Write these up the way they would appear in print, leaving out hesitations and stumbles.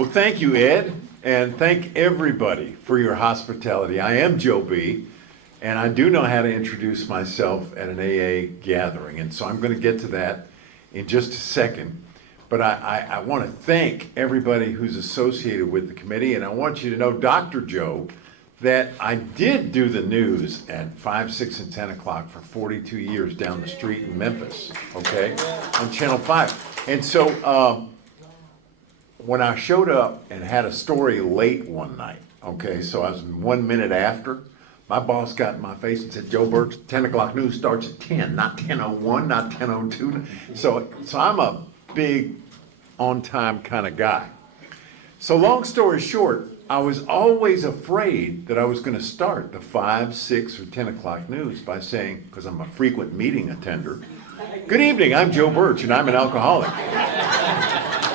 Well, thank you, Ed, and thank everybody for your hospitality. I am Joe B., and I do know how to introduce myself at an AA gathering, and so I'm going to get to that in just a second. But I want to thank everybody who's associated with the committee, and I want you to know, Dr. Joe, that I did do the news at 5, 6, and 10 o'clock for 42 years down the street in Memphis, okay, on Channel 5. And so when I showed up and had a story late one night, okay, so I was 1 minute after, my boss got in my face and said, Joe Birch, 10 o'clock news starts at 10, not 10:01, not 10:02. So I'm a big on-time kind of guy. So long story short, I was always afraid that I was going to start the 5, 6, or 10 o'clock news by saying, because I'm a frequent meeting attender, good evening, I'm Joe Birch and I'm an alcoholic.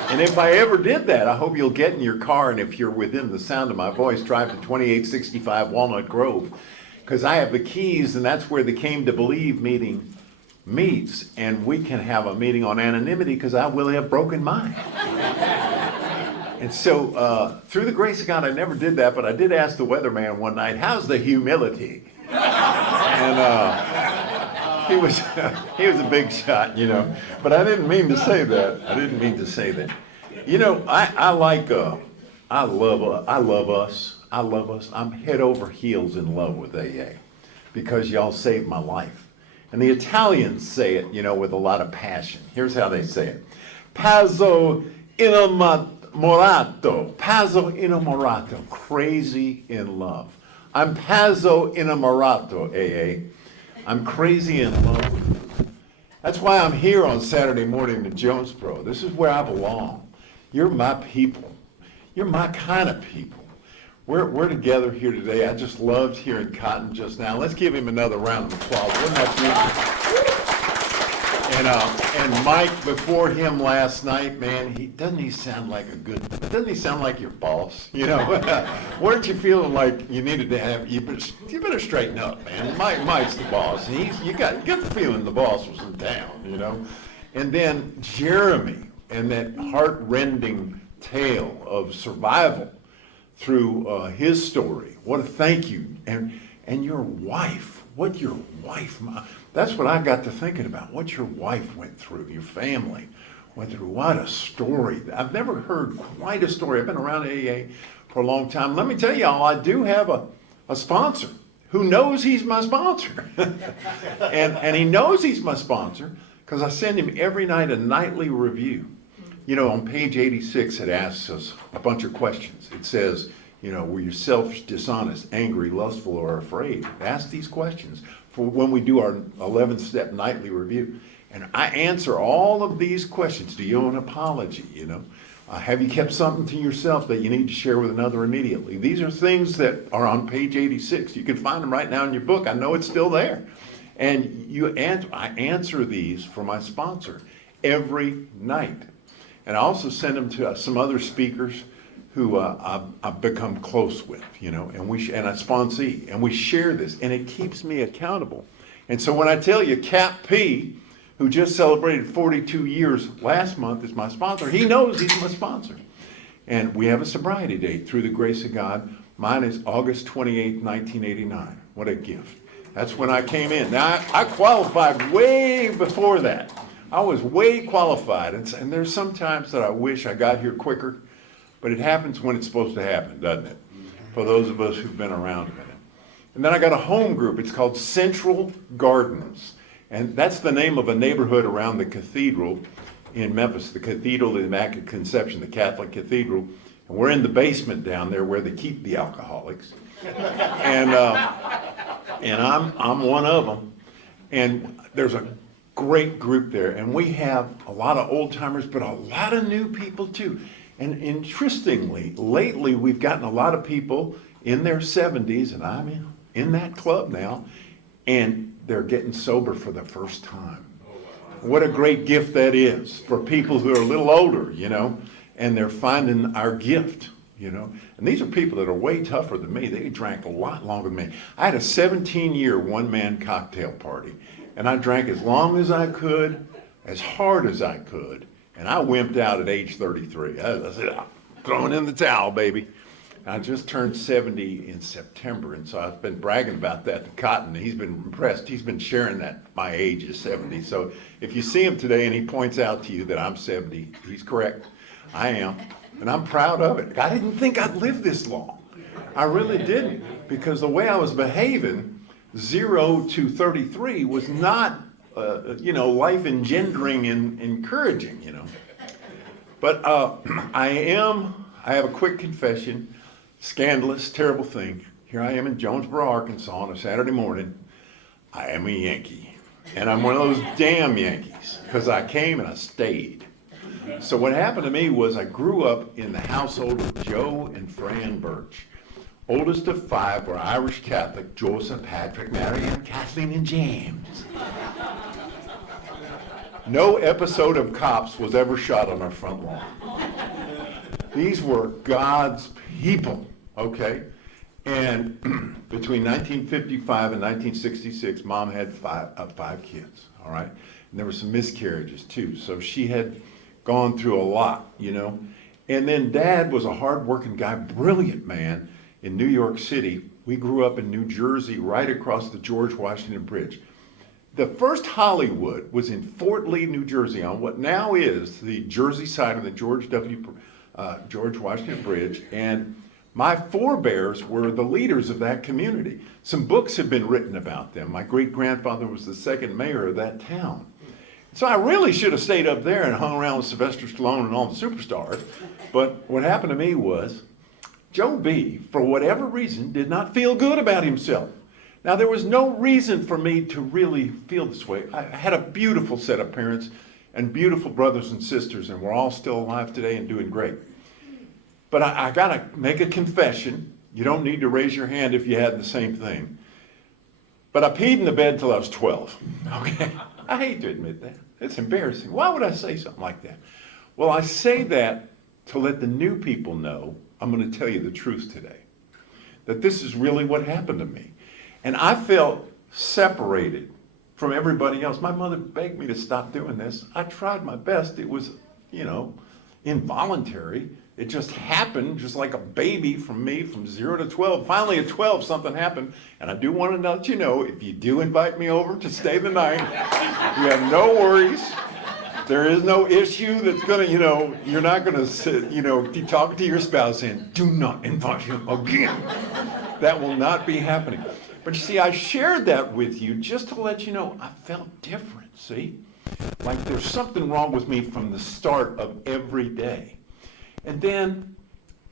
And if I ever did that, I hope you'll get in your car, and if you're within the sound of my voice, drive to 2865 Walnut Grove, because I have the keys, and that's where the Came to Believe meeting meets, and we can have a meeting on anonymity because I will have broken mine. And so, through the grace of God, I never did that, but I did ask the weatherman one night, how's the humility? And he was a big shot, you know, but I didn't mean to say that. I didn't mean to say that. You know, I love us. I'm head over heels in love with AA because y'all saved my life. And the Italians say it, you know, with a lot of passion. Here's how they say it. Pazzo innamorato. Pazzo innamorato. Crazy in love. I'm pazzo innamorato, AA. I'm crazy in love with you. That's why I'm here on Saturday morning in Jonesboro. This is where I belong. You're my people. You're my kind of people. We're together here today. I just loved hearing Cotton just now. Let's give him another round of applause. Wasn't that beautiful? And Mike before him last night, man, doesn't he sound like your boss? You know, weren't you feeling like you needed to have, you better straighten up, man. Mike's the boss. You get the feeling the boss was in town, you know. And then Jeremy and that heart-rending tale of survival through his story. What a thank you. And your wife, that's what I got to thinking about. What your wife went through, your family went through. What a story. I've never heard quite a story. I've been around AA for a long time. Let me tell y'all, I do have a sponsor who knows he's my sponsor. and he knows he's my sponsor because I send him every night a nightly review. You know, on page 86, it asks us a bunch of questions. It says, you know, were you selfish, dishonest, angry, lustful, or afraid? Ask these questions for when we do our 11-step nightly review. And I answer all of these questions. Do you owe an apology, you know? Have you kept something to yourself that you need to share with another immediately? These are things that are on page 86. You can find them right now in your book. I know it's still there. And I answer these for my sponsor every night. And I also send them to some other speakers who I've become close with, you know, and a sponsee, and we share this, and it keeps me accountable. And so when I tell you Cap P, who just celebrated 42 years last month, is my sponsor, he knows he's my sponsor. And we have a sobriety date through the grace of God. Mine is August 28, 1989. What a gift. That's when I came in. Now, I qualified way before that. I was way qualified, and there's some times that I wish I got here quicker, but it happens when it's supposed to happen, doesn't it? For those of us who've been around a minute. And then I got a home group. It's called Central Gardens, and that's the name of a neighborhood around the cathedral in Memphis, the Cathedral of the Immaculate Conception, the Catholic Cathedral. And we're in the basement down there where they keep the alcoholics. And I'm one of them. And there's a great group there, and we have a lot of old timers, but a lot of new people too. And interestingly, lately we've gotten a lot of people in their 70s, and I'm in that club now, and they're getting sober for the first time. What a great gift that is for people who are a little older, you know, and they're finding our gift, you know. And these are people that are way tougher than me. They drank a lot longer than me. I had a 17-year one-man cocktail party. And I drank as long as I could, as hard as I could, and I wimped out at age 33. I said, throwing in the towel, baby. I just turned 70 in September, and so I've been bragging about that to Cotton. He's been impressed. He's been sharing that my age is 70. So if you see him today and he points out to you that I'm 70, he's correct. I am, and I'm proud of it. I didn't think I'd live this long. I really didn't, because the way I was behaving, 0 to 33, was not, life engendering and encouraging, But I have a quick confession. Scandalous, terrible thing. Here I am in Jonesboro, Arkansas on a Saturday morning. I am a Yankee. And I'm one of those damn Yankees, because I came and I stayed. So what happened to me was I grew up in the household of Joe and Fran Birch. Oldest of 5 were Irish Catholic, Joseph, Patrick, Mary, and Kathleen, and James. No episode of Cops was ever shot on our front lawn. These were God's people, okay? And between 1955 and 1966, Mom had five kids, all right? And there were some miscarriages too, so she had gone through a lot, And then Dad was a hard-working guy, brilliant man in New York City. We grew up in New Jersey, right across the George Washington Bridge. The first Hollywood was in Fort Lee, New Jersey, on what now is the Jersey side of the George Washington Bridge, and my forebears were the leaders of that community. Some books have been written about them. My great-grandfather was the second mayor of that town. So I really should have stayed up there and hung around with Sylvester Stallone and all the superstars, but what happened to me was Joe B., for whatever reason, did not feel good about himself. Now, there was no reason for me to really feel this way. I had a beautiful set of parents and beautiful brothers and sisters, and we're all still alive today and doing great. But I got to make a confession. You don't need to raise your hand if you had the same thing. But I peed in the bed till I was 12. Okay? I hate to admit that. It's embarrassing. Why would I say something like that? Well, I say that to let the new people know I'm going to tell you the truth today. That this is really what happened to me. And I felt separated from everybody else. My mother begged me to stop doing this. I tried my best. It was, involuntary. It just happened, just like a baby from me, from 0 to 12. Finally, at 12, something happened. And I do want to let you know, if you do invite me over to stay the night, you have no worries. There is no issue that's going to, you're not going to sit, talking to your spouse saying, do not invite him again. That will not be happening. But you see, I shared that with you just to let you know I felt different, see? Like there's something wrong with me from the start of every day. And then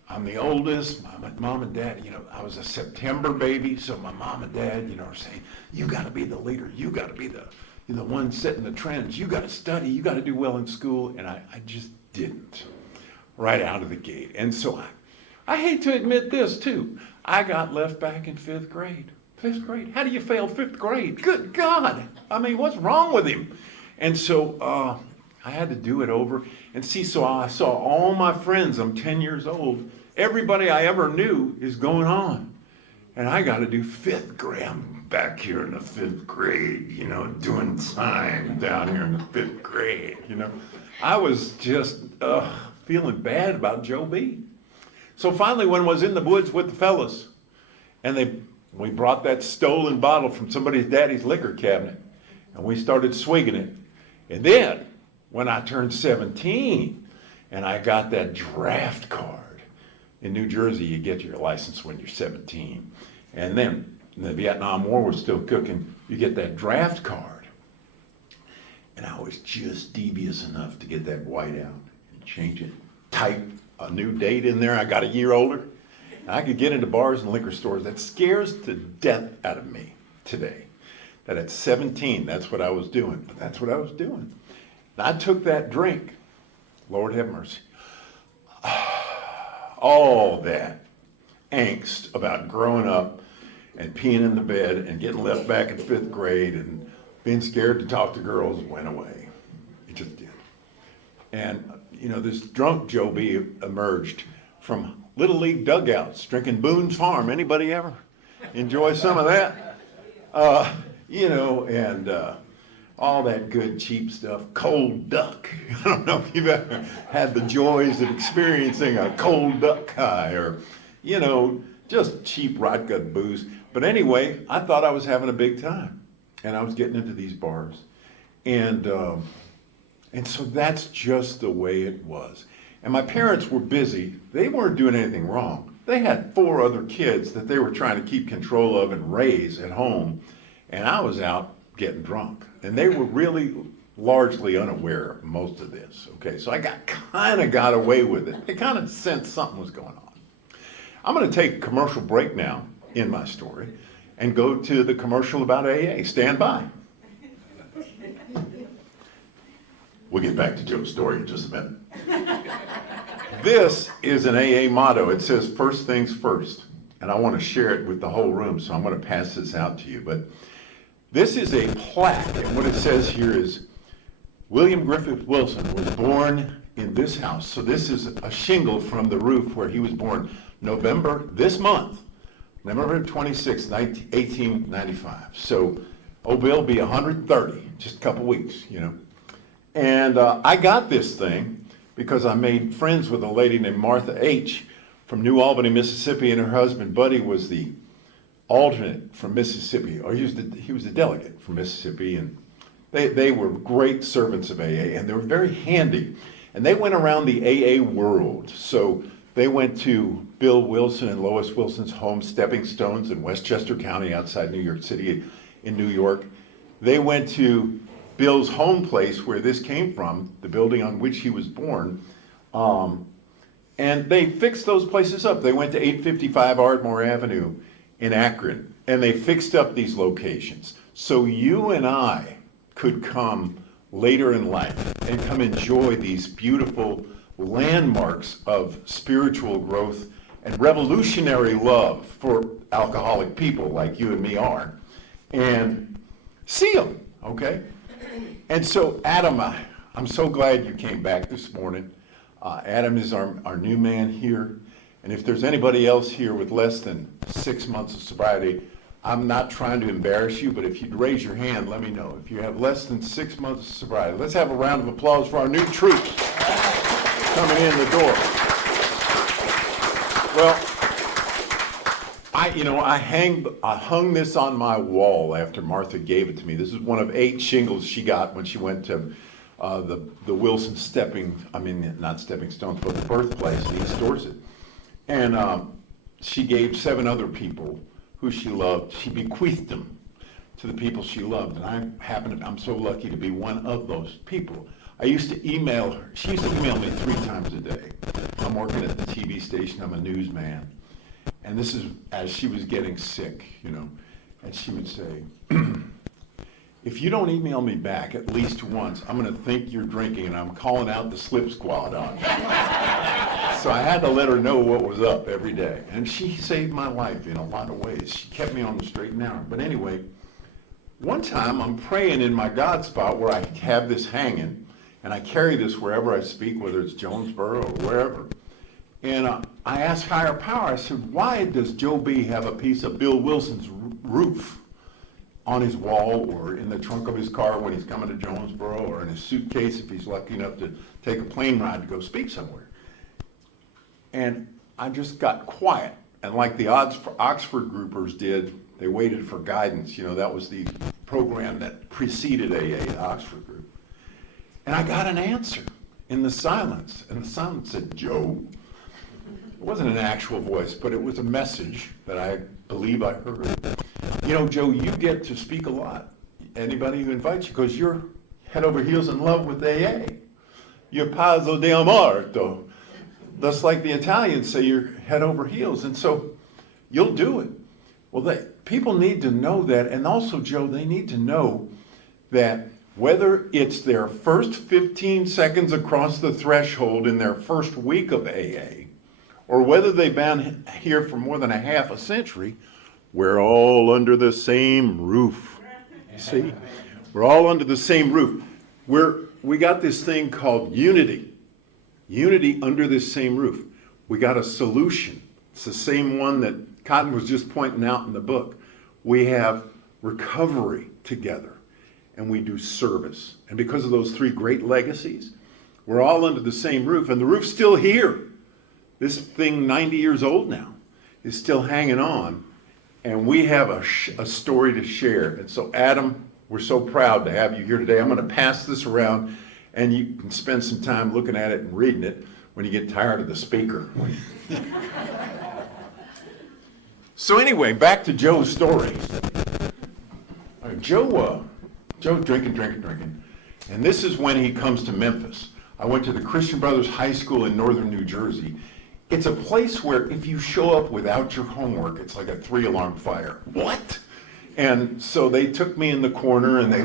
I'm the oldest. My mom and dad, I was a September baby, so my mom and dad, are saying, you got to be the leader. You got to be the one setting the trends. You got to study. You got to do well in school. And I just didn't right out of the gate. And so I hate to admit this too. I got left back in 5th grade. 5th grade. How do you fail 5th grade? Good God. I mean, what's wrong with him? And so I had to do it over. And see, so I saw all my friends. I'm 10 years old. Everybody I ever knew is going on. And I got to do 5th grade. I'm back here in the 5th grade, doing time down here in the 5th grade, I was just feeling bad about Joe B. So finally, when I was in the woods with the fellas, and we brought that stolen bottle from somebody's daddy's liquor cabinet, and we started swigging it. And then, when I turned 17, and I got that draft card. In New Jersey, you get your license when you're 17. And then, the Vietnam War was still cooking, you get that draft card. And I was just devious enough to get that white out and change it, type a new date in there. I got a year older. I could get into bars and liquor stores. That scares the death out of me today. That at 17, that's what I was doing. But that's what I was doing. And I took that drink. Lord have mercy. All that angst about growing up and peeing in the bed and getting left back in 5th grade and being scared to talk to girls went away. It just did. And, this drunk Joe B emerged from Little League dugouts, drinking Boone's Farm. Anybody ever enjoy some of that? all that good cheap stuff, cold duck. I don't know if you've ever had the joys of experiencing a cold duck high or, just cheap rot gut booze. But anyway, I thought I was having a big time, and I was getting into these bars. And so that's just the way it was. And my parents were busy. They weren't doing anything wrong. They had 4 other kids that they were trying to keep control of and raise at home. And I was out getting drunk. And they were really largely unaware of most of this. Okay, so I kind of got away with it. They kind of sensed something was going on. I'm going to take a commercial break now in my story and go to the commercial about AA. Stand by. We'll get back to Joe's story in just a minute. This is an AA motto. It says, first things first. And I want to share it with the whole room, so I'm going to pass this out to you. But this is a plaque, and what it says here is, William Griffith Wilson was born in this house. So this is a shingle from the roof where he was born November 26, 1895. So, Bill will be 130, just a couple weeks, And I got this thing because I made friends with a lady named Martha H. from New Albany, Mississippi, and her husband Buddy was the alternate from Mississippi, or he was the delegate from Mississippi, and they were great servants of AA, and they were very handy. And they went around the AA world. So they went to Bill Wilson and Lois Wilson's home, Stepping Stones in Westchester County outside New York City in New York. They went to Bill's home place where this came from, the building on which he was born. And they fixed those places up. They went to 855 Ardmore Avenue in Akron, and they fixed up these locations. So you and I could come later in life and come enjoy these beautiful landmarks of spiritual growth and revolutionary love for alcoholic people like you and me are, and see them, okay? And so Adam, I'm so glad you came back this morning. Adam is our new man here, and if there's anybody else here with less than 6 months of sobriety, I'm not trying to embarrass you, but if you'd raise your hand, let me know. If you have less than 6 months of sobriety, let's have a round of applause for our new troops coming in the door. Well, I hung this on my wall after Martha gave it to me. This is one of 8 shingles she got when she went to the Wilson not Stepping Stones, but the birthplace in East Dorset. And she gave 7 other people who she loved. She bequeathed them to the people she loved. And I'm so lucky to be one of those people. I used to email her. She used to email me 3 times a day. I'm working at the TV station. I'm a newsman. And this is as she was getting sick, and she would say, if you don't email me back at least once, I'm going to think you're drinking and I'm calling out the slip squad on you. So I had to let her know what was up every day. And she saved my life in a lot of ways. She kept me on the straight and narrow. But anyway, one time I'm praying in my God spot where I have this hanging, and I carry this wherever I speak, whether it's Jonesboro or wherever. And I asked higher power, I said, why does Joe B. have a piece of Bill Wilson's roof on his wall or in the trunk of his car when he's coming to Jonesboro, or in his suitcase if he's lucky enough to take a plane ride to go speak somewhere? And I just got quiet. And like the Oxford groupers did, they waited for guidance. That was the program that preceded AA, the Oxford group. And I got an answer in the silence. And the silence said, Joe. It wasn't an actual voice, but it was a message that I believe I heard. Joe, you get to speak a lot. Anybody who invites you, because you're head over heels in love with AA. You're pazzo di amorto. Just like the Italians say, you're head over heels. And so you'll do it. Well, people need to know that. And also, Joe, they need to know that whether it's their first 15 seconds across the threshold in their first week of AA, or whether they've been here for more than a half a century, we're all under the same roof. See? We're all under the same roof. We got this thing called unity. Unity under this same roof. We got a solution. It's the same one that Cotton was just pointing out in the book. We have recovery together. and we do service. And because of those three great legacies, we're all under the same roof, and the roof's still here. This thing, 90 years old now, is still hanging on, and we have a story to share. And so, Adam, we're so proud to have you here today. I'm going to pass this around, and you can spend some time looking at it and reading it when you get tired of the speaker. So anyway, back to Joe's story. Joe drinking. And this is when he comes to Memphis. I went to the Christian Brothers High School in northern New Jersey. It's a place where if you show up without your homework, it's like a 3-alarm fire. What? And so they took me in the corner and they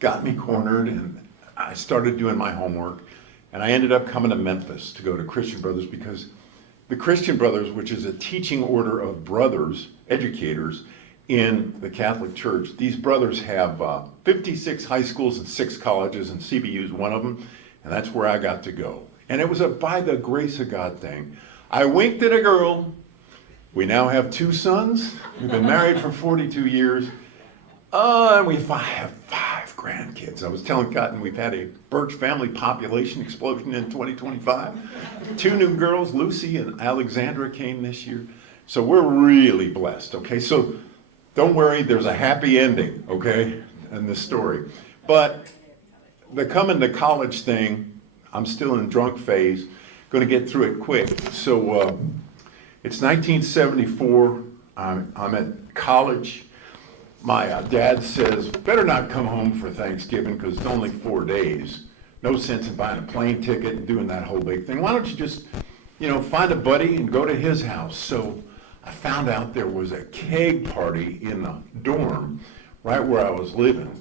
got me cornered, and I started doing my homework. And I ended up coming to Memphis to go to Christian Brothers, because the Christian Brothers, which is a teaching order of brothers, educators, in the Catholic Church, these brothers have 56 high schools and 6 colleges, and CBU is one of them, and that's where I got to go. And it was a by the grace of God thing. I winked at a girl. We now have 2 sons. We've been married for 42 years. And we have 5 grandkids. I was telling Cotton we've had a Birch family population explosion in 2025. 2 new girls, Lucy and Alexandra, came this year. So we're really blessed, okay? So don't worry, there's a happy ending, okay, in this story. But the coming to college thing, I'm still in drunk phase. Going to get through it quick. So it's 1974. I'm at college. My dad says, better not come home for Thanksgiving because it's only 4 days. No sense in buying a plane ticket and doing that whole big thing. Why don't you just, find a buddy and go to his house? So I found out there was a keg party in the dorm right where I was living.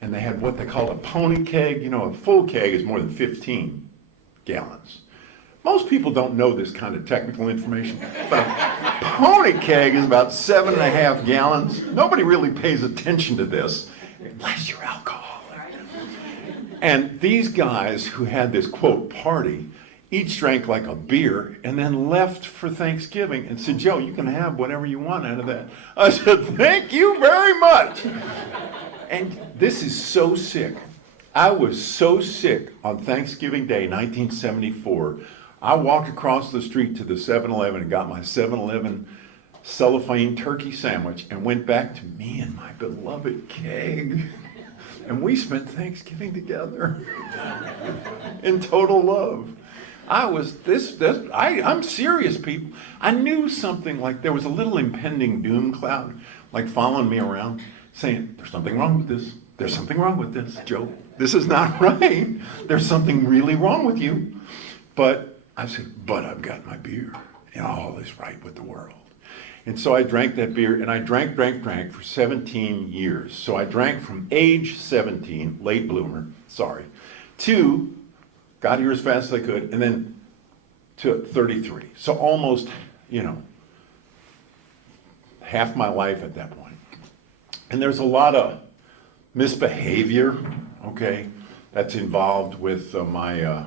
And they had what they called a pony keg. A full keg is more than 15 gallons. Most people don't know this kind of technical information, but a pony keg is about 7.5 gallons. Nobody really pays attention to this unless you're alcoholic. And these guys who had this, quote, party, each drank like a beer and then left for Thanksgiving and said, Joe, you can have whatever you want out of that. I said, thank you very much. And this is so sick. I was so sick on Thanksgiving Day, 1974. I walked across the street to the 7-Eleven and got my 7-Eleven cellophane turkey sandwich and went back to me and my beloved keg. And we spent Thanksgiving together in total love. I'm serious, people. I knew something, like there was a little impending doom cloud, like following me around, saying, there's something wrong with this. There's something wrong with this, Joe. This is not right. There's something really wrong with you. But I said, but I've got my beer, and all is right with the world. And so I drank that beer, and I drank for 17 years. So I drank from age 17, late bloomer, to, got here as fast as I could, and then to 33. So almost, half my life at that point. And there's a lot of misbehavior, okay, that's involved with my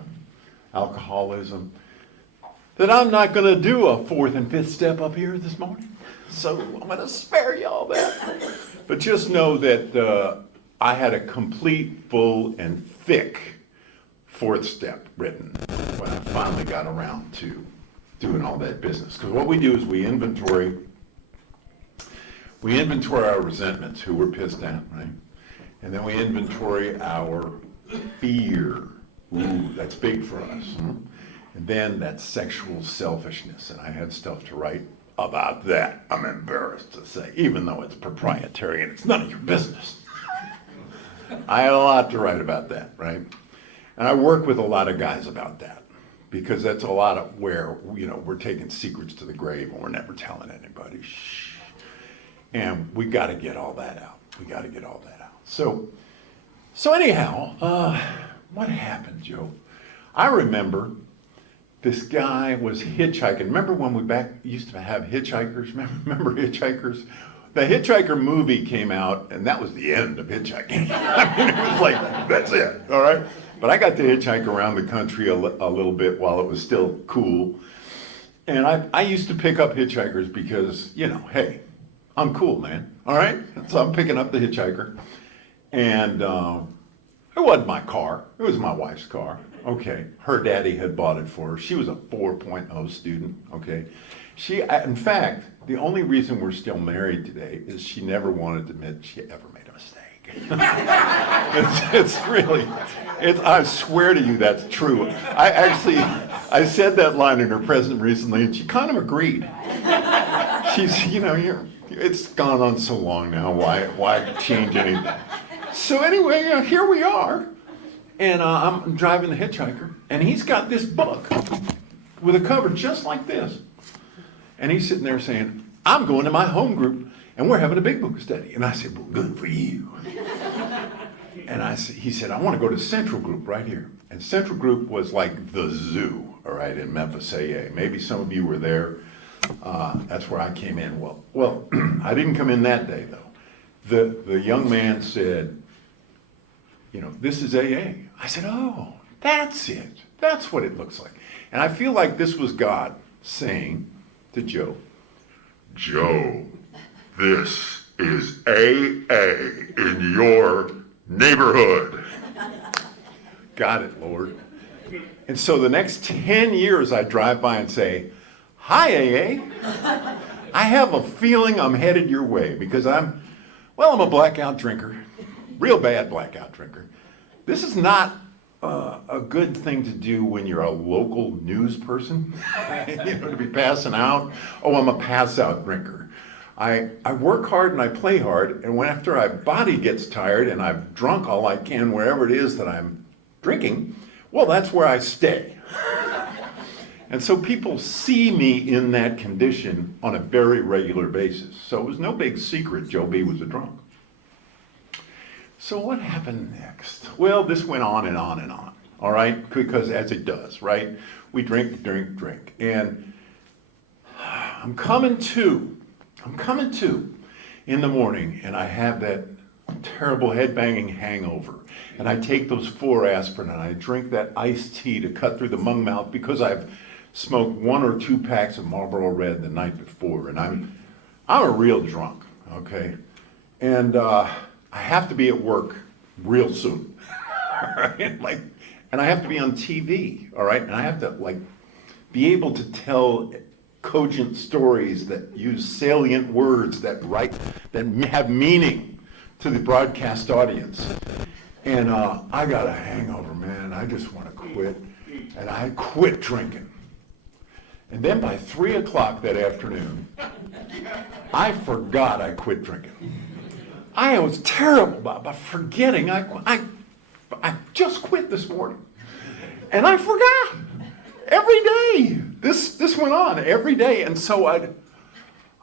alcoholism, that I'm not going to do a 4th and 5th step up here this morning. So I'm going to spare you all that. But just know that I had a complete, full, and thick 4th step written when I finally got around to doing all that business. Because what we do is we inventory our resentments, who we're pissed at, right? And then we inventory our fear. Ooh, that's big for us. And then that sexual selfishness. And I had stuff to write about that, I'm embarrassed to say, even though it's proprietary and it's none of your business. I had a lot to write about that, right? And I work with a lot of guys about that, because that's a lot of where, we're taking secrets to the grave and we're never telling anybody. Shh. And we got to get all that out. So anyhow, what happened, Joe? I remember this guy was hitchhiking. Remember when we used to have hitchhikers? Remember hitchhikers? The Hitchhiker movie came out, and that was the end of hitchhiking. I mean, it was like, that's it, all right? But I got to hitchhike around the country a little bit while it was still cool. And I used to pick up hitchhikers because, hey, I'm cool, man, all right? So I'm picking up the hitchhiker. And it wasn't my car. It was my wife's car. Okay. Her daddy had bought it for her. She was a 4.0 student. Okay. In fact, the only reason we're still married today is she never wanted to admit she ever made a mistake. I swear to you that's true. I said that line in her presence recently and she kind of agreed. She's, it's gone on so long now, why change anything? So anyway, here we are, and I'm driving the hitchhiker, and he's got this book with a cover just like this. And he's sitting there saying, I'm going to my home group, and we're having a big book study. And I said, well, good for you. And he said, I want to go to Central Group right here. And Central Group was like the zoo, all right, in Memphis, AA. Maybe some of you were there. That's where I came in. Well, I didn't come in that day, though. The young man said, this is AA. I said, oh, that's it. That's what it looks like. And I feel like this was God saying to Joe, this is AA in your neighborhood. Got it, Lord. And so the next 10 years I drive by and say, hi, AA. I have a feeling I'm headed your way because I'm a blackout drinker, real bad blackout drinker. This is not a good thing to do when you're a local news person, to be passing out. Oh, I'm a pass out drinker. I work hard and I play hard, and when after my body gets tired and I've drunk all I can wherever it is that I'm drinking, well, that's where I stay. And so people see me in that condition on a very regular basis. So it was no big secret Joe B was a drunk. So what happened next? Well, this went on and on and on, all right? Because as it does, right? We drink. And I'm coming to in the morning, and I have that terrible head-banging hangover. And I take those 4 aspirin, and I drink that iced tea to cut through the mung mouth because I've smoked 1 or 2 packs of Marlboro Red the night before. And I'm a real drunk, okay? And I have to be at work real soon, and I have to be on TV, all right? And I have to be able to tell cogent stories that use salient words that have meaning to the broadcast audience. And I got a hangover, man. I just want to quit, and I quit drinking. And then by 3 o'clock that afternoon, I forgot I quit drinking. I was terrible about forgetting. I just quit this morning, and I forgot every day. This went on every day, and so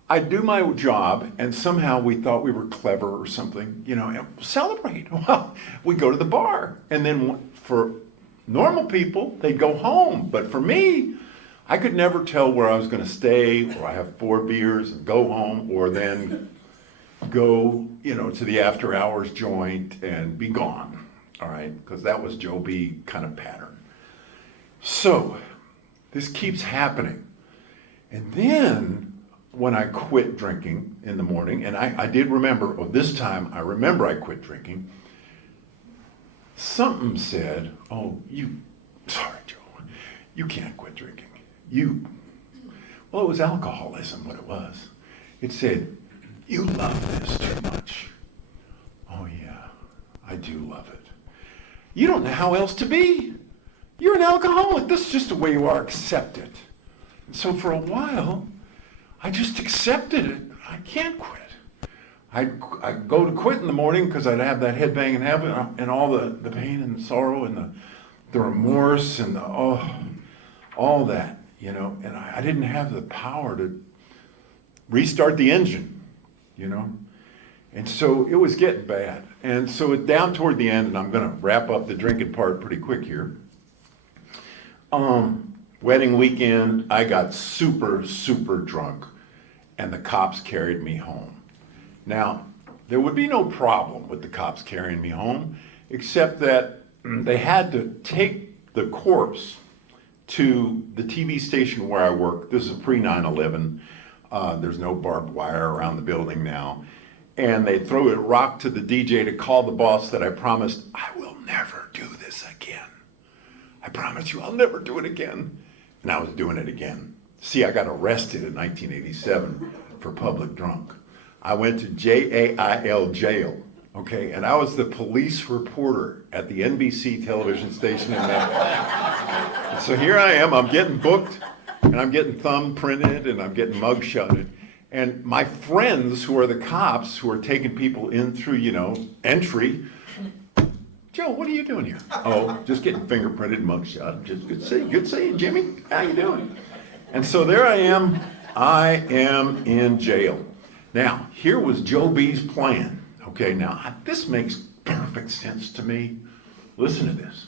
I'd do my job, and somehow we thought we were clever or something, and celebrate. Well, we go to the bar, and then for normal people, they'd go home, but for me, I could never tell where I was going to stay, or I have 4 beers and go home, or then go, to the after hours joint and be gone, all right? Because that was Joe B kind of pattern. So this keeps happening. And then when I quit drinking in the morning, and I did remember, this time I remember I quit drinking, something said, sorry, Joe, you can't quit drinking. Well, it was alcoholism, what it was. It said, you love this too much. Oh yeah, I do love it. You don't know how else to be. You're an alcoholic. This is just the way you are. Accept it. And so for a while, I just accepted it. I can't quit. I'd go to quit in the morning because I'd have that head banging habit and all the pain and the sorrow and the remorse and all that, and I didn't have the power to restart the engine, and so it was getting bad. And so down toward the end, and I'm going to wrap up the drinking part pretty quick here. Wedding weekend, I got super, super drunk, and the cops carried me home. Now, there would be no problem with the cops carrying me home, except that they had to take the corpse to the TV station where I work. This is pre 9/11. There's no barbed wire around the building now. and they throw a rock to the DJ to call the boss that I promised, I will never do this again. I promise you I'll never do it again. And I was doing it again. See, I got arrested in 1987 for public drunk. I went to JAIL jail, okay? And I was the police reporter at the NBC television station in Memphis. So here I am, I'm getting booked, and I'm getting thumbprinted, and I'm getting mugshotted. And my friends who are the cops who are taking people in through, entry, Joe, what are you doing here? Oh, just getting fingerprinted, mugshot. Just good to see you, Jimmy. How you doing? And so there I am in jail. Now, here was Joe B's plan. Okay, now this makes perfect sense to me. Listen to this.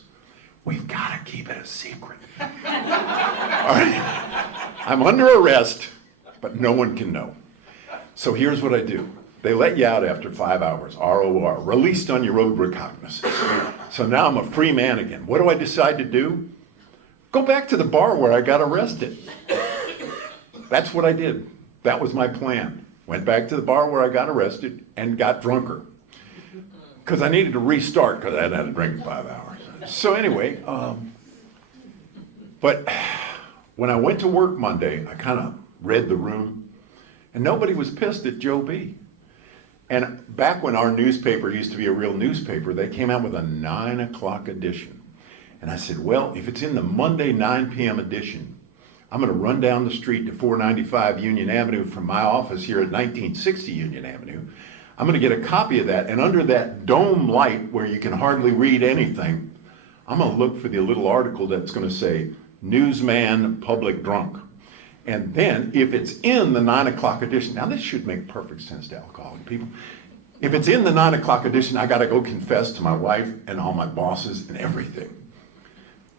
We've got to keep it a secret. All right. I'm under arrest, but no one can know. So here's what I do. They let you out after 5 hours, ROR, released on your road recognizance. So now I'm a free man again. What do I decide to do? Go back to the bar where I got arrested. That's what I did. That was my plan. Went back to the bar where I got arrested and got drunker. Because I needed to restart because I hadn't had a drink in 5 hours. So anyway, but when I went to work Monday, I kind of read the room, and nobody was pissed at Joe B. And back when our newspaper used to be a real newspaper, they came out with a 9 o'clock edition. And I said, well, if it's in the Monday 9 p.m. edition, I'm going to run down the street to 495 Union Avenue from my office here at 1960 Union Avenue. I'm going to get a copy of that, and under that dome light where you can hardly read anything, I'm going to look for the little article that's going to say, Newsman Public Drunk. And then if it's in the 9 o'clock edition, now this should make perfect sense to alcoholic people. If it's in the 9 o'clock edition, I got to go confess to my wife and all my bosses and everything.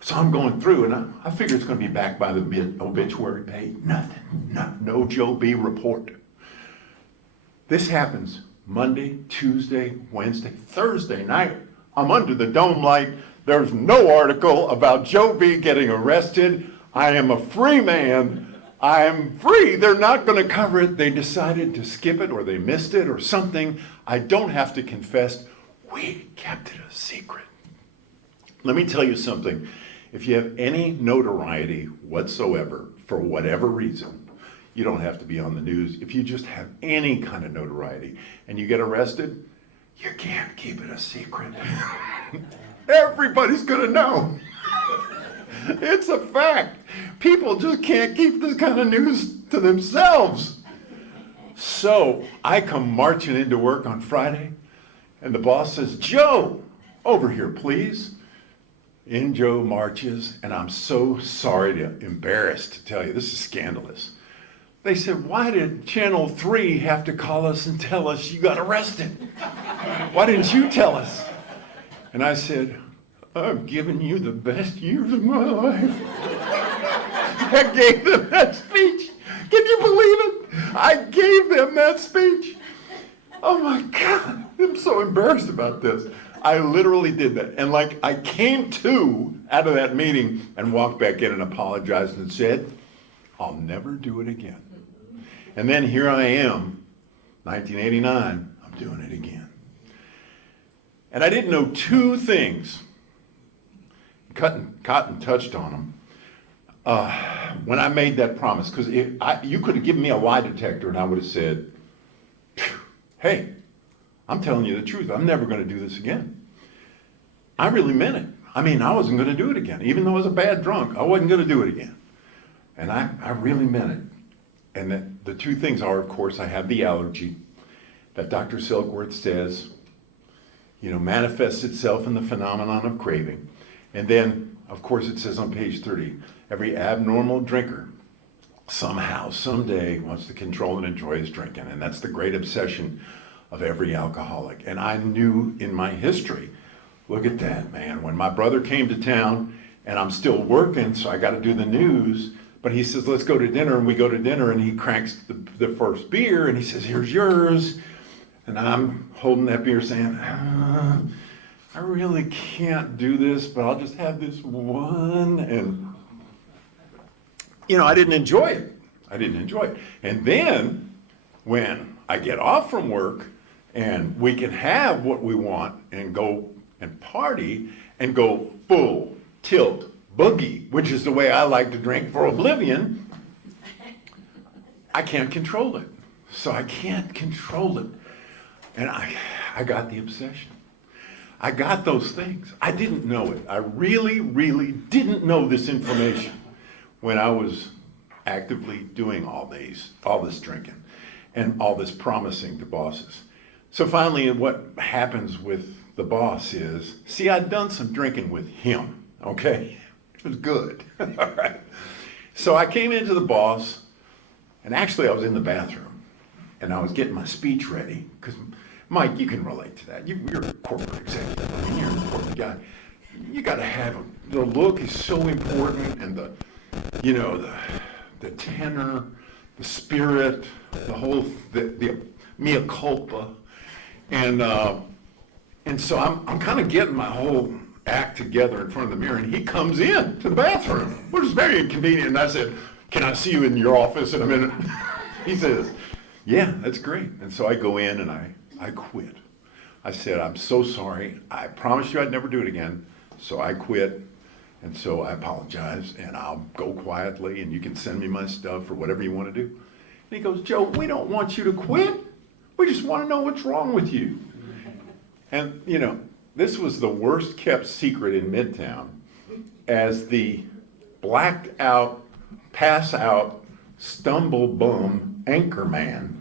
So I'm going through, and I figure it's going to be backed by the obituary page. Nothing, no Joe B report. This happens Monday, Tuesday, Wednesday, Thursday night. I'm under the dome light. There's no article about Joe B getting arrested. I am a free man. I am free. They're not going to cover it. They decided to skip it, or they missed it, or something. I don't have to confess. We kept it a secret. Let me tell you something. If you have any notoriety whatsoever, for whatever reason, you don't have to be on the news. If you just have any kind of notoriety and you get arrested, you can't keep it a secret. Everybody's going to know. It's a fact. People just can't keep this kind of news to themselves. So I come marching into work on Friday, and the boss says, Joe, over here, please. In Joe marches, and I'm so embarrassed to tell you, this is scandalous. They said, why did Channel 3 have to call us and tell us you got arrested? Why didn't you tell us? And I said, I've given you the best years of my life. I gave them that speech. Can you believe it? I gave them that speech. Oh my God, I'm so embarrassed about this. I literally did that. And I came out of that meeting and walked back in and apologized and said, I'll never do it again. And then here I am, 1989, I'm doing it again. And I didn't know two things. Cotton touched on them. When I made that promise, because you could have given me a lie detector and I would have said, hey, I'm telling you the truth. I'm never going to do this again. I really meant it. I mean, I wasn't going to do it again. Even though I was a bad drunk, I wasn't going to do it again. And I really meant it. And the two things are, of course, I have the allergy that Dr. Silkworth says, manifests itself in the phenomenon of craving. And then, of course, it says on page 30, every abnormal drinker somehow, someday wants to control and enjoy his drinking. And that's the great obsession of every alcoholic. And I knew in my history, look at that, man. When my brother came to town, and I'm still working, so I got to do the news, but he says, let's go to dinner, and we go to dinner, and he cranks the first beer, and he says, here's yours. And I'm holding that beer saying, I really can't do this, but I'll just have this one. And, I didn't enjoy it. And then when I get off from work, And we can have what we want and go and party and go full tilt boogie, which is the way I like to drink for oblivion. I can't control it. So I can't control it. And I got the obsession. I got those things. I didn't know it. I really, really didn't know this information when I was actively doing all this drinking and all this promising to bosses. So finally, what happens with the boss is, see, I'd done some drinking with him, okay? It was good, all right? So I came into the boss, and actually I was in the bathroom, and I was getting my speech ready, because Mike, you can relate to that. You're a corporate executive. I mean, you're a corporate guy. You got to have the look is so important, and the tenor, the spirit, the mea culpa, and so I'm kind of getting my whole act together in front of the mirror, and he comes in to the bathroom, which is very inconvenient. And I said, "Can I see you in your office in a minute?" He says, "Yeah, that's great." And so I go in and I quit. I said, "I'm so sorry. I promised you I'd never do it again." So I quit. And so I apologize, and I'll go quietly, and you can send me my stuff or whatever you want to do. And he goes, "Joe, we don't want you to quit. We just want to know what's wrong with you." And, this was the worst kept secret in Midtown, as the blacked out, pass out, stumble bum anchor man,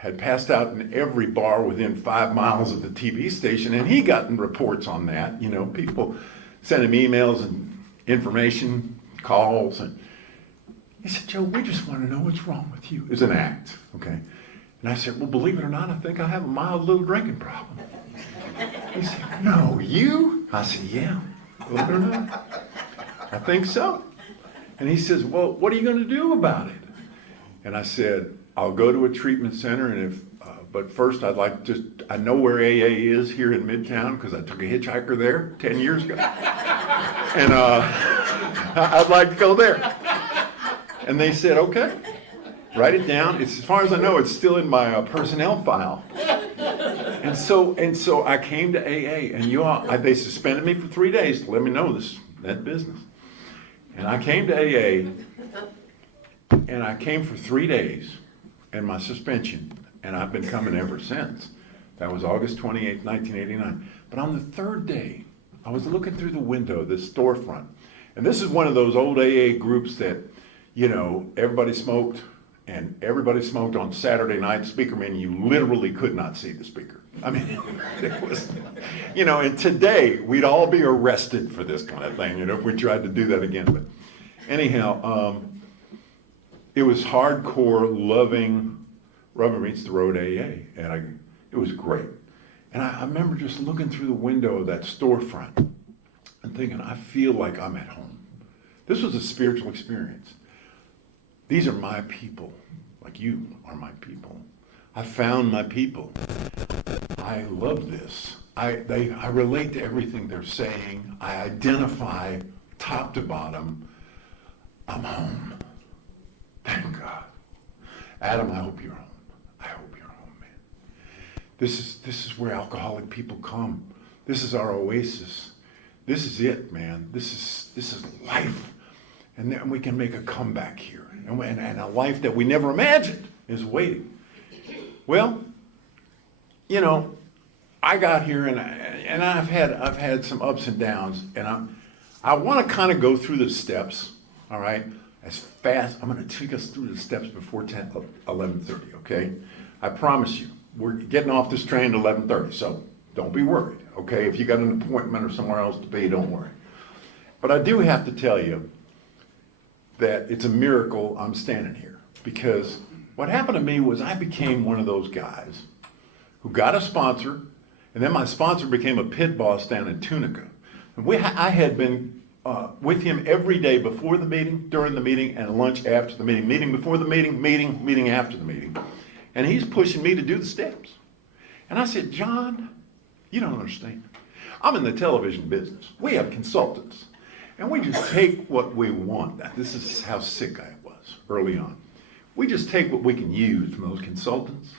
had passed out in every bar within 5 miles of the TV station, and he got reports on that. People sent him emails and information, calls, and he said, "Joe, we just want to know what's wrong with you." It's an act, okay? And I said, "Well, believe it or not, I think I have a mild little drinking problem." He said, "No, you?" I said, "Yeah, believe it or not, I think so." And he says, "Well, what are you going to do about it?" And I said, "I'll go to a treatment center, and but first I'd like I know where AA is here in Midtown because I took a hitchhiker there 10 years ago. And I'd like to go there." And they said, "Okay, write it down. As far as I know, it's still in my personnel file." And so I came to AA, and they suspended me for 3 days to let me know that business. And I came to AA, and I came for 3 days. And my suspension, and I've been coming ever since. That was August 28th, 1989. But on the third day, I was looking through the window of this storefront. And this is one of those old AA groups that, everybody smoked, and everybody smoked on Saturday night. Speaker meaning you literally could not see the speaker. I mean, it was, and today we'd all be arrested for this kind of thing, if we tried to do that again. But anyhow, it was hardcore, loving, rubber meets the road AA, and it was great. And I remember just looking through the window of that storefront and thinking, I feel like I'm at home. This was a spiritual experience. These are my people, like you are my people. I found my people. I love this. I relate to everything they're saying. I identify top to bottom. I'm home. Thank God. Adam, I hope you're home. I hope you're home, man. This is where alcoholic people come. This is our oasis. This is it, man. This is life. And then we can make a comeback here. And a life that we never imagined is waiting. Well, I got here and I've had some ups and downs, and I want to kind of go through the steps, all right? As fast, I'm going to take us through the steps before 11:30, okay? I promise you, we're getting off this train at 11:30, so don't be worried, okay? If you got an appointment or somewhere else to be, don't worry. But I do have to tell you that it's a miracle I'm standing here, because what happened to me was I became one of those guys who got a sponsor, and then my sponsor became a pit boss down in Tunica. And I had been with him every day before the meeting, during the meeting, and lunch after the meeting. Meeting before the meeting, meeting after the meeting. And he's pushing me to do the steps. And I said, "John, you don't understand. I'm in the television business. We have consultants. And we just take what we want." This is how sick I was early on. we just take what we can use from those consultants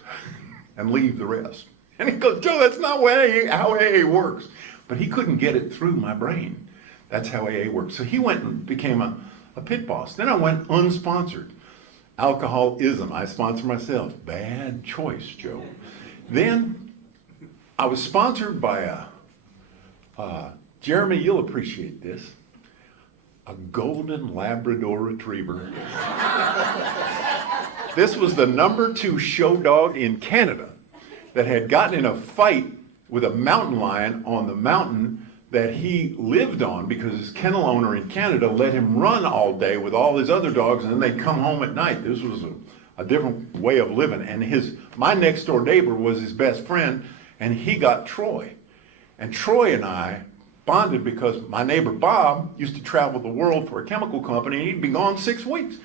and leave the rest. And he goes, Joe, that's not how AA works. But he couldn't get it through my brain. That's how AA works. So he went and became a pit boss. Then I went unsponsored. Alcoholism, I sponsor myself. Bad choice, Joe. Then I was sponsored by Jeremy, you'll appreciate this, a golden Labrador retriever. This was the #2 show dog in Canada that had gotten in a fight with a mountain lion on the mountain that he lived on because his kennel owner in Canada let him run all day with all his other dogs, and then they'd come home at night. This was a different way of living. And my next door neighbor was his best friend, and he got Troy. And Troy and I bonded because my neighbor Bob used to travel the world for a chemical company, and he'd be gone 6 weeks.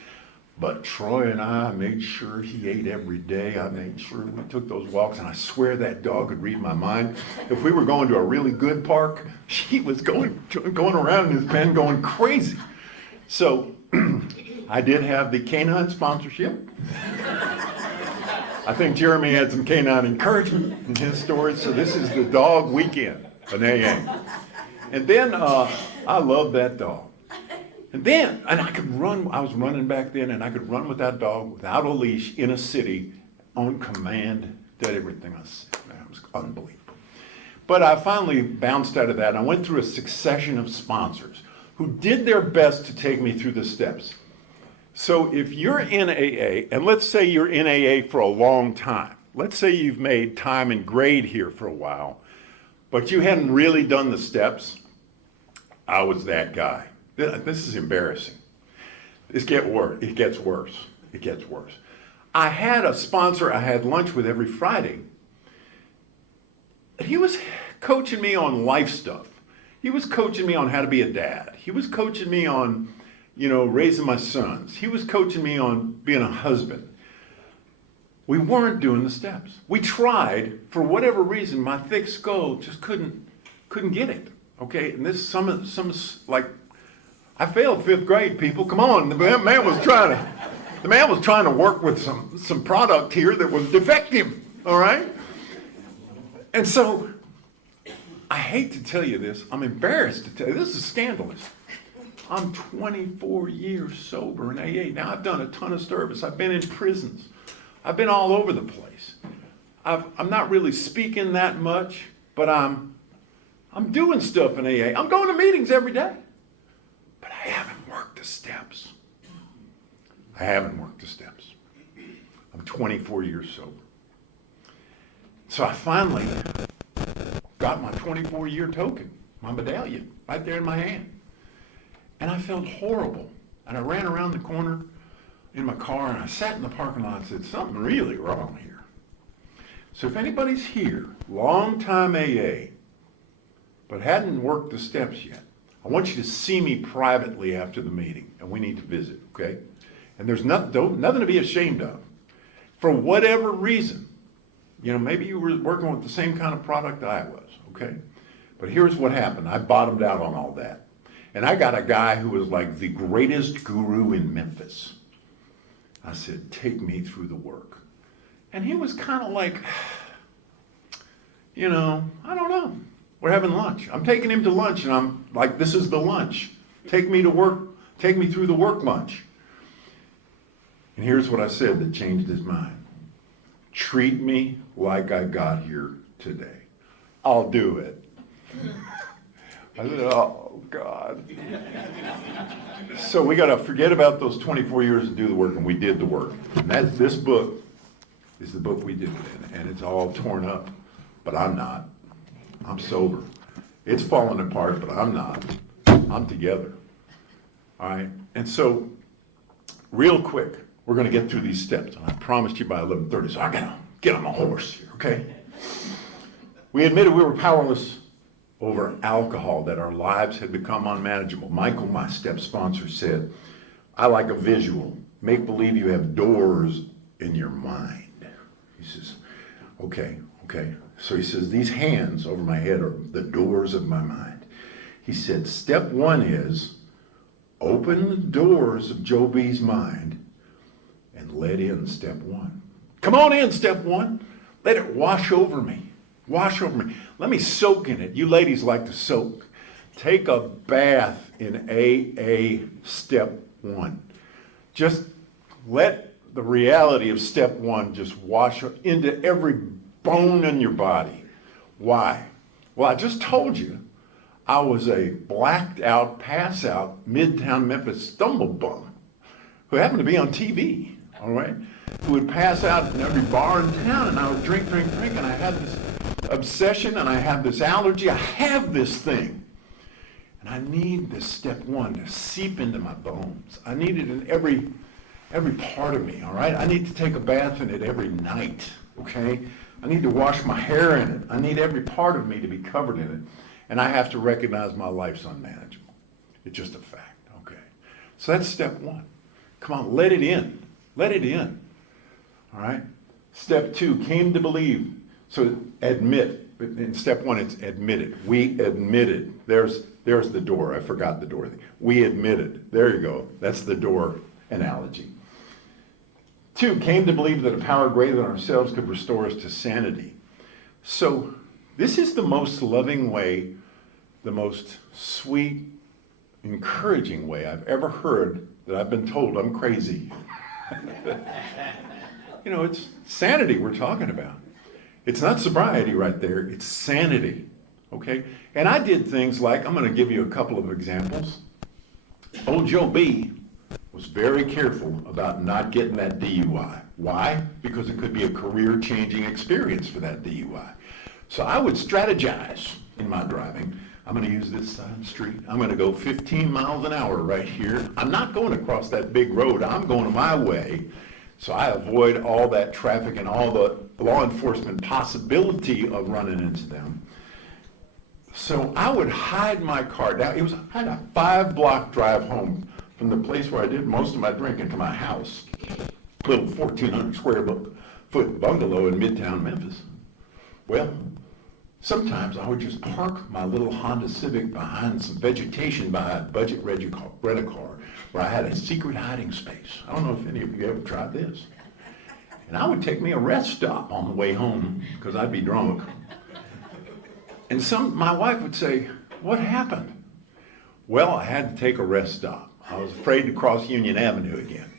But Troy and I made sure he ate every day. I made sure we took those walks, and I swear that dog could read my mind. If we were going to a really good park, he was going around in his pen going crazy. So I did have the canine sponsorship. I think Jeremy had some canine encouragement in his story. So this is the dog weekend, an AA. And then I love that dog. And I could run, I was running back then, and I could run with that dog without a leash in a city on command, did everything I said. Man, it was unbelievable. But I finally bounced out of that, and I went through a succession of sponsors who did their best to take me through the steps. So if you're in AA, and let's say you're in AA for a long time, let's say you've made time and grade here for a while, but you hadn't really done the steps, I was that guy. This is embarrassing. It gets worse. It gets worse. I had a sponsor I had lunch with every Friday. He was coaching me on life stuff. He was coaching me on how to be a dad. He was coaching me on, raising my sons. He was coaching me on being a husband. We weren't doing the steps. We tried, for whatever reason, my thick skull just couldn't get it. Okay, and this some like, I failed 5th grade, people. Come on, the man was trying to work with some product here that was defective. All right, and so I hate to tell you this. I'm embarrassed to tell you. This is scandalous. I'm 24 years sober in AA. Now I've done a ton of service. I've been in prisons. I've been all over the place. I'm not really speaking that much, but I'm doing stuff in AA. I'm going to meetings every day. But I haven't worked the steps. I'm 24 years sober. So I finally got my 24-year token, my medallion, right there in my hand. And I felt horrible. And I ran around the corner in my car, and I sat in the parking lot and said, something really wrong here. So if anybody's here, long-time AA, but hadn't worked the steps yet, I want you to see me privately after the meeting, and we need to visit, okay? And there's nothing to be ashamed of. For whatever reason, maybe you were working with the same kind of product I was, okay? But here's what happened. I bottomed out on all that. And I got a guy who was like the greatest guru in Memphis. I said, take me through the work. And he was kind of like, I don't know. We're having lunch. I'm taking him to lunch, and I'm like, this is the lunch. Take me to work. Take me through the work lunch. And here's what I said that changed his mind. Treat me like I got here today. I'll do it. I said, oh, God. So we got to forget about those 24 years and do the work, and we did the work. And this book is the book we did it in, and it's all torn up, but I'm not. I'm sober. It's falling apart, but I'm not. I'm together. All right? And so, real quick, we're going to get through these steps, and I promised you by 11:30, so I got to get on my horse here, okay? We admitted we were powerless over alcohol, that our lives had become unmanageable. Michael, my step sponsor, said, I like a visual. Make believe you have doors in your mind. He says, okay. So he says, these hands over my head are the doors of my mind. He said, step 1 is open the doors of Joe B's mind and let in step one. Come on in, step one. Let it wash over me. Wash over me. Let me soak in it. You ladies like to soak. Take a bath in AA step one. Just let the reality of step one just wash into every bone in your body. Why? Well, I just told you I was a blacked out, pass out, midtown Memphis stumble bum who happened to be on TV, all right? Who would pass out in every bar in town, and I would drink, and I had this obsession, and I had this allergy. I have this thing. And I need this step one to seep into my bones. I need it in every part of me, all right? I need to take a bath in it every night, okay? I need to wash my hair in it. I need every part of me to be covered in it. And I have to recognize my life's unmanageable. It's just a fact, okay? So that's step one. Come on, let it in. Let it in, all right? Step two, came to believe. So admit. In step one, it's admitted. We admitted. There's the door. I forgot the door thing. We admitted. There you go. That's the door analogy. Two, came to believe that a power greater than ourselves could restore us to sanity. So this is the most loving way, the most sweet, encouraging way I've ever heard that I've been told I'm crazy. You know, it's sanity we're talking about. It's not sobriety right there, it's sanity, okay? And I did things like, I'm gonna give you a couple of examples. Old Joe B was very careful about not getting that DUI. Why? Because it could be a career-changing experience for that DUI. So I would strategize in my driving. I'm gonna use this side street. I'm gonna go 15 miles an hour right here. I'm not going across that big road, I'm going my way. So I avoid all that traffic and all the law enforcement possibility of running into them. So I would hide my car down. I had a 5-block drive home from the place where I did most of my drinking to my house. Little 1,400 square foot bungalow in midtown Memphis. Well, sometimes I would just park my little Honda Civic behind some vegetation behind a budget rent-a-car where I had a secret hiding space. I don't know if any of you ever tried this. And I would take me a rest stop on the way home because I'd be drunk. And my wife would say, "What happened?" Well, I had to take a rest stop. I was afraid to cross Union Avenue again.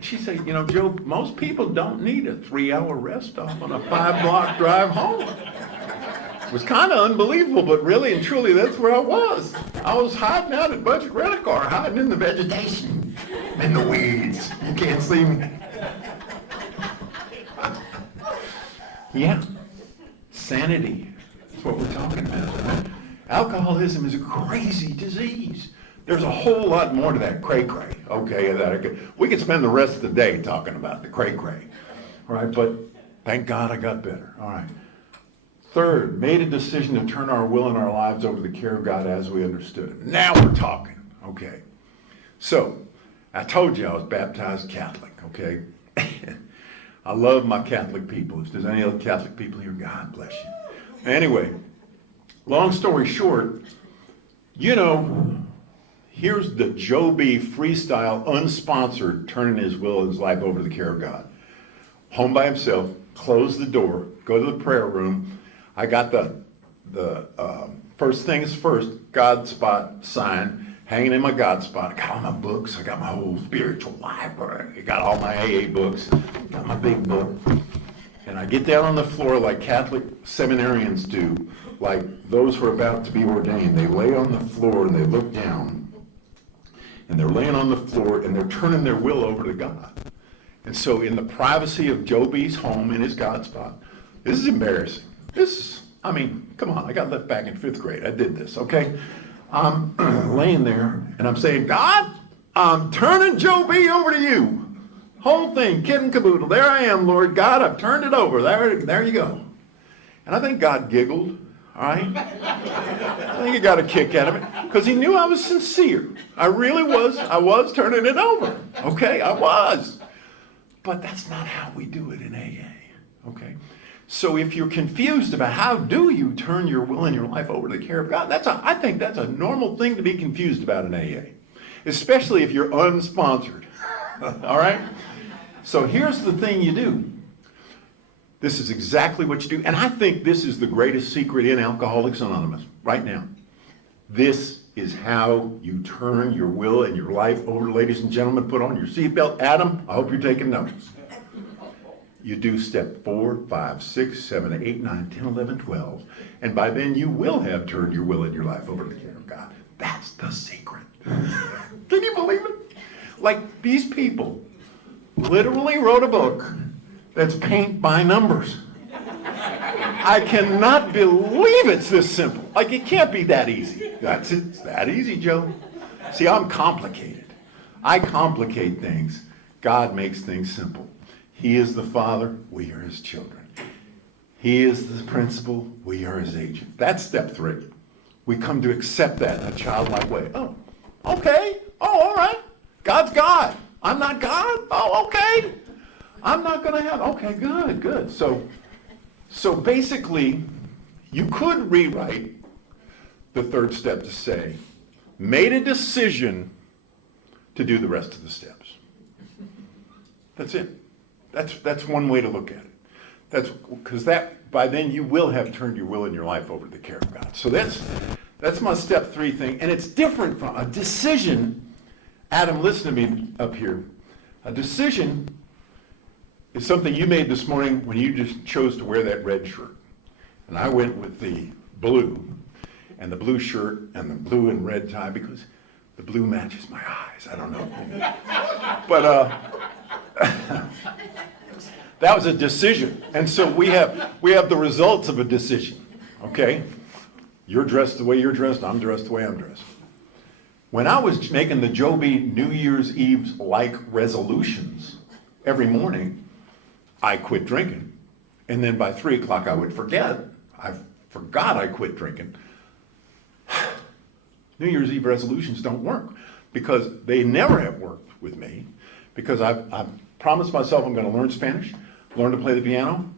She said, "You know, Joe, most people don't need a 3-hour rest stop on a 5-block drive home." It was kind of unbelievable, but really and truly, that's where I was. I was hiding out at Budget Rent-A-Car, hiding in the vegetation, in the weeds. You can't see me. Yeah, sanity. That's what we're talking about, right? Alcoholism is a crazy disease. There's a whole lot more to that cray-cray, okay? We could spend the rest of the day talking about the cray-cray, all right? But thank God I got better, all right? Third, made a decision to turn our will and our lives over to the care of God as we understood it. Now we're talking, okay? So, I told you I was baptized Catholic, okay? I love my Catholic people. If there's any other Catholic people here, God bless you. Anyway, long story short, you know, here's the Joe B. freestyle, unsponsored, turning his will and his life over to the care of God. Home by himself, close the door, go to the prayer room. I got the first things first, God spot sign hanging in my God spot. I got all my books. I got my whole spiritual library. I got all my AA books. Got my big book. And I get down on the floor like Catholic seminarians do, like those who are about to be ordained. They lay on the floor and they look down. And they're laying on the floor and they're turning their will over to God. And so in the privacy of Joe B's home in his God spot, this is embarrassing. Come on, I got left back in 5th grade. I did this, okay? I'm laying there and I'm saying, God, I'm turning Joe B over to you. Whole thing, kid and caboodle. There I am, Lord God, I've turned it over. There you go. And I think God giggled, all right? I think he got a kick out of it because he knew I was sincere. I really was. I was turning it over, okay? I was. But that's not how we do it in AA, okay? So if you're confused about how do you turn your will and your life over to the care of God, I think that's a normal thing to be confused about in AA, especially if you're unsponsored, all right? So here's the thing you do. This is exactly what you do. And I think this is the greatest secret in Alcoholics Anonymous right now. This is how you turn your will and your life over. Ladies and gentlemen, put on your seatbelt. Adam, I hope you're taking notes. You do step 4, 5, 6, 7, 8, 9, 10, 11, 12. And by then you will have turned your will and your life over to the care of God. That's the secret. Can you believe it? Like, these people literally wrote a book that's paint by numbers. I cannot believe it's this simple. Like, it can't be that easy. It's that easy, Joe. See, I'm complicated. I complicate things. God makes things simple. He is the Father, we are his children. He is the principal, we are his agent. That's step 3. We come to accept that in a childlike way. Oh, okay. Oh, all right. God's God. I'm not God. Oh, okay. I'm not going to have, okay, good. So basically, you could rewrite the 3rd step to say, made a decision to do the rest of the steps. That's it. That's one way to look at it. That's because by then you will have turned your will and your life over to the care of God. So that's my step 3 thing, and it's different from a decision. Adam, listen to me up here. A decision is something you made this morning when you just chose to wear that red shirt, and I went with the blue, and the blue shirt and the blue and red tie because the blue matches my eyes. I don't know, but. That was a decision. And so we have the results of a decision. Okay? You're dressed the way you're dressed, I'm dressed the way I'm dressed. When I was making the Joby New Year's Eve-like resolutions every morning, I quit drinking. And then by 3 o'clock I would forget. I forgot I quit drinking. New Year's Eve resolutions don't work because they never have worked with me because I've promised myself I'm going to learn Spanish, learn to play the piano,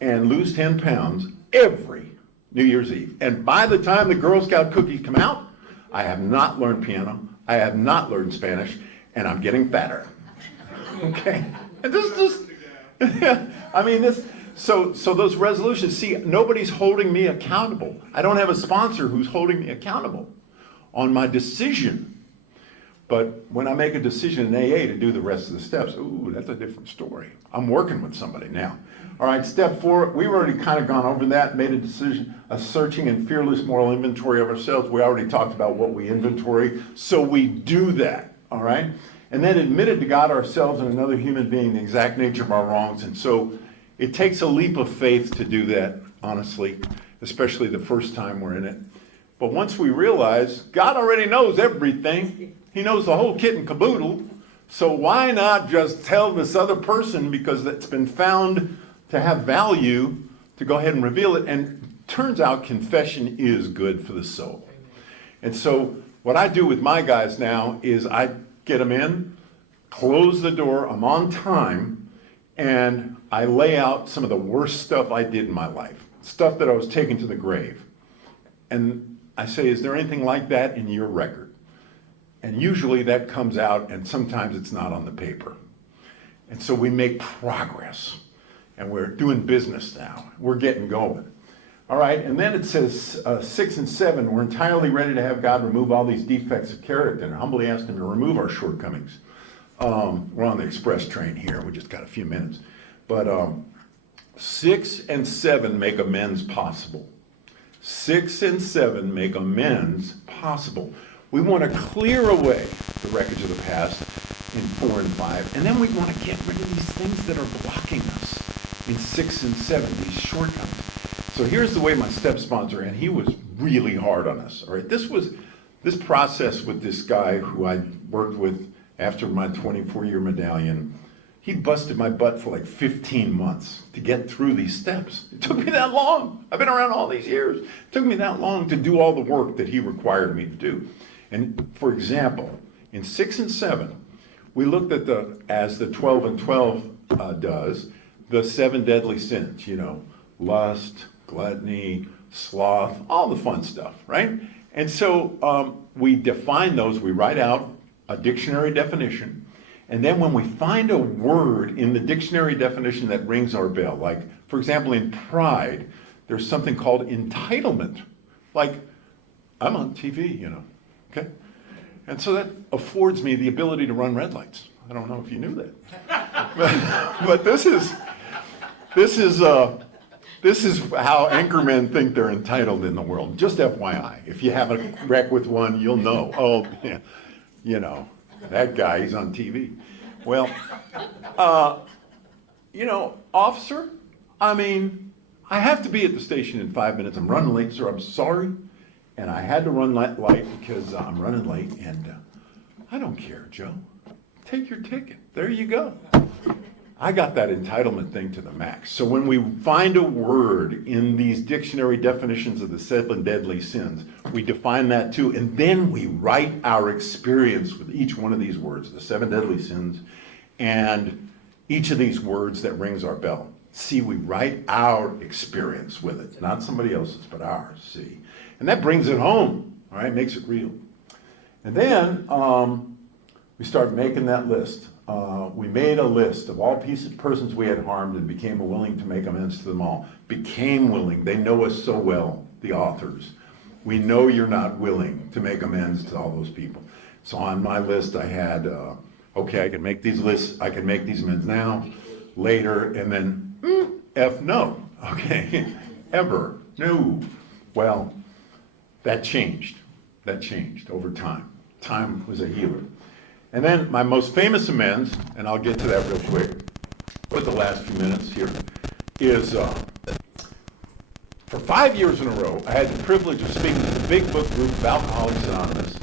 and lose 10 pounds every New Year's Eve. And by the time the Girl Scout cookies come out, I have not learned piano, I have not learned Spanish, and I'm getting fatter. Okay? And so those resolutions, see, nobody's holding me accountable. I don't have a sponsor who's holding me accountable on my decision. But when I make a decision in AA to do the rest of the steps, ooh, that's a different story. I'm working with somebody now. All right, step 4, we've already kind of gone over that, made a decision, a searching and fearless moral inventory of ourselves. We already talked about what we inventory, so we do that, all right? And then admitted to God, ourselves, and another human being the exact nature of our wrongs. And so it takes a leap of faith to do that, honestly, especially the first time we're in it. But once we realize God already knows everything, he knows the whole kit and caboodle, so why not just tell this other person because it's been found to have value to go ahead and reveal it. And turns out confession is good for the soul. And so what I do with my guys now is I get them in, close the door, I'm on time, and I lay out some of the worst stuff I did in my life, stuff that I was taking to the grave. And I say, is there anything like that in your record? And usually that comes out, and sometimes it's not on the paper. And so we make progress, and we're doing business now. We're getting going. All right, and then it says 6 and 7, we're entirely ready to have God remove all these defects of character and humbly ask him to remove our shortcomings. We're on the express train here. We just got a few minutes. But 6 and 7 make amends possible. 6 and 7 make amends possible. We want to clear away the wreckage of the past in 4 and 5, and then we want to get rid of these things that are blocking us in 6 and 7, these shortcomings. So here's the way my step sponsor, and he was really hard on us. All right, this process with this guy who I worked with after my 24-year medallion, he busted my butt for like 15 months to get through these steps. It took me that long. I've been around all these years. It took me that long to do all the work that he required me to do. And for example, in 6 and 7, we looked at as the 12 and 12 does, the 7 deadly sins, lust, gluttony, sloth, all the fun stuff, right? And so we define those, we write out a dictionary definition, And then when we find a word in the dictionary definition that rings our bell, like, for example, in pride, there's something called entitlement. Like, I'm on TV, you know, okay? And so that affords me the ability to run red lights. I don't know if you knew that. But this is how anchormen think they're entitled in the world. Just FYI, if you have a wreck with one, you'll know. Oh, yeah, you know, that guy, he's on TV. Well, you know, officer, I mean, I have to be at the station in 5 minutes. I'm running late, sir. I'm sorry. And I had to run late because I'm running late. And I don't care, Joe. Take your ticket. There you go. I got that entitlement thing to the max. So when we find a word in these dictionary definitions of the 7 deadly sins, we define that too, and then we write our experience with each one of these words, the 7 deadly sins, and each of these words that rings our bell. See, we write our experience with it, not somebody else's, but ours, see. And that brings it home, all right, makes it real. And then we start making that list. We made a list of all persons we had harmed and became willing to make amends to them all. Became willing. They know us so well, the authors. We know you're not willing to make amends to all those people. So on my list I had, okay, I can make these lists, I can make these amends now, later, and then F no. Okay, ever, no. Well, that changed. That changed over time. Time was a healer. And then my most famous amends, and I'll get to that real quick with the last few minutes here, is for 5 years in a row, I had the privilege of speaking to the big book group of Alcoholics Anonymous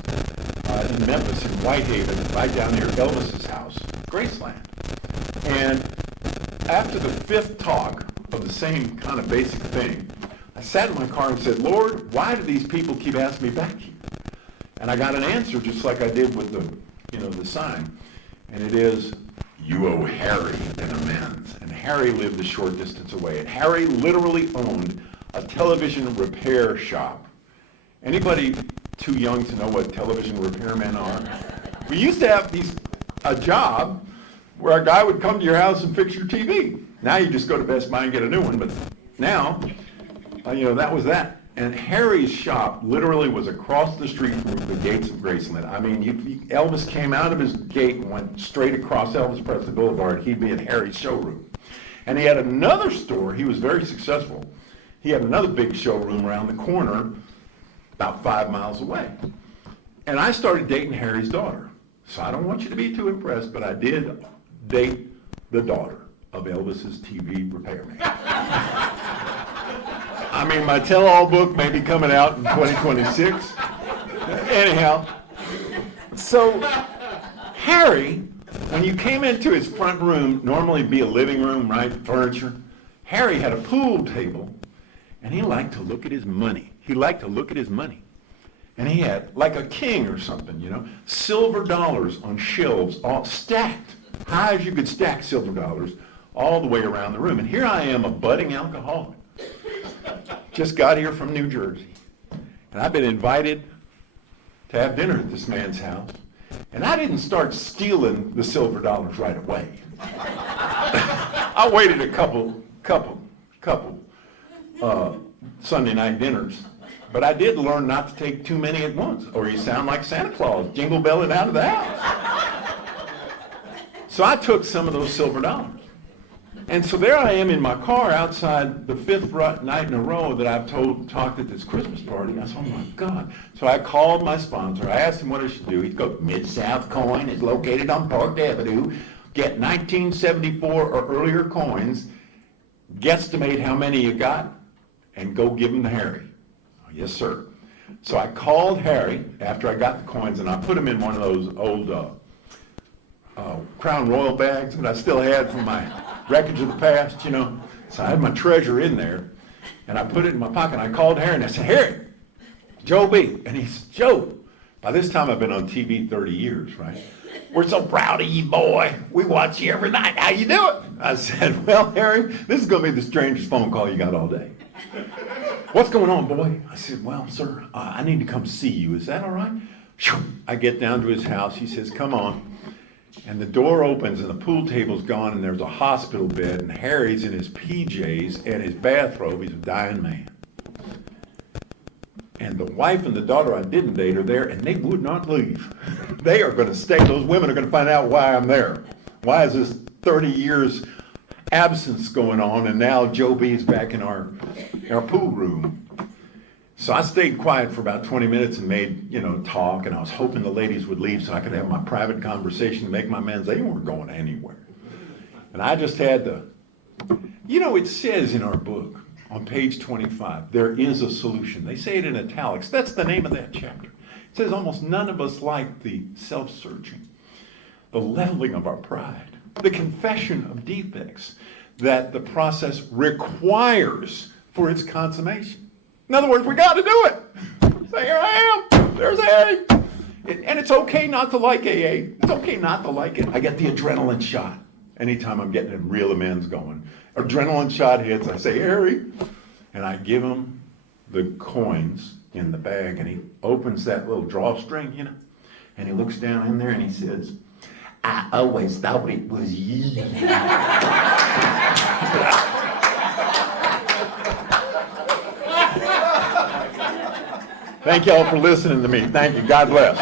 in Memphis, in Whitehaven, right down near Elvis's house, Graceland. And after the 5th talk of the same kind of basic thing, I sat in my car and said, Lord, why do these people keep asking me back here? And I got an answer just like I did with the sign, and it is, you owe Harry an amends. And Harry lived a short distance away, and Harry literally owned a television repair shop. Anybody too young to know what television repairmen are? We used to have a job where a guy would come to your house and fix your TV. Now you just go to Best Buy and get a new one, but now, that was that. And Harry's shop literally was across the street from the gates of Graceland. I mean, Elvis came out of his gate and went straight across Elvis Presley Boulevard. He'd be at Harry's showroom. And he had another store. He was very successful. He had another big showroom around the corner, about 5 miles away. And I started dating Harry's daughter. So I don't want you to be too impressed, but I did date the daughter of Elvis's TV repairman. I mean, my tell-all book may be coming out in 2026. Anyhow, so Harry, when you came into his front room, normally be a living room, right, furniture, Harry had a pool table, and he liked to look at his money. He liked to look at his money. And he had, like a king or something, silver dollars on shelves, all stacked, high as you could stack silver dollars, all the way around the room. And here I am, a budding alcoholic. Just got here from New Jersey, and I've been invited to have dinner at this man's house, and I didn't start stealing the silver dollars right away. I waited a couple Sunday night dinners, but I did learn not to take too many at once, or you sound like Santa Claus, jingle belling out of the house. So I took some of those silver dollars. And so there I am in my car outside the 5th night in a row that I've talked at this Christmas party. I said, oh my God. So I called my sponsor. I asked him what I should do. He'd go, Mid-South Coin is located on Park Avenue. Get 1974 or earlier coins, guesstimate how many you got, and go give them to Harry. Oh, yes, sir. So I called Harry after I got the coins, and I put them in one of those old Crown Royal bags that I still had from my wreckage of the past, So I had my treasure in there, and I put it in my pocket. I called Harry, and I said, Harry, Joe B. And he said, Joe, by this time I've been on TV 30 years, right? We're so proud of you, boy. We watch you every night. How you doing? I said, well, Harry, this is going to be the strangest phone call you got all day. What's going on, boy? I said, well, sir, I need to come see you. Is that all right? I get down to his house. He says, come on. And the door opens and the pool table's gone and there's a hospital bed and Harry's in his PJs and his bathrobe. He's a dying man. And the wife and the daughter I didn't date are there and they would not leave. They are going to stay. Those women are going to find out why I'm there. Why is this 30 years absence going on and now Joe B is back in our pool room. So I stayed quiet for about 20 minutes and made, talk, and I was hoping the ladies would leave so I could have my private conversation and make my amends. They weren't going anywhere. And I just had to, it says in our book on page 25, there is a solution. They say it in italics. That's the name of that chapter. It says almost none of us like the self-searching, the leveling of our pride, the confession of defects that the process requires for its consummation. In other words, we got to do it. Say, here I am. There's AA. And it's okay not to like AA. It's okay not to like it. I get the adrenaline shot anytime I'm getting a real amends going. Adrenaline shot hits. I say, Harry. And I give him the coins in the bag. And he opens that little drawstring, And he looks down in there and he says, I always thought it was you. Thank y'all for listening to me. Thank you. God bless.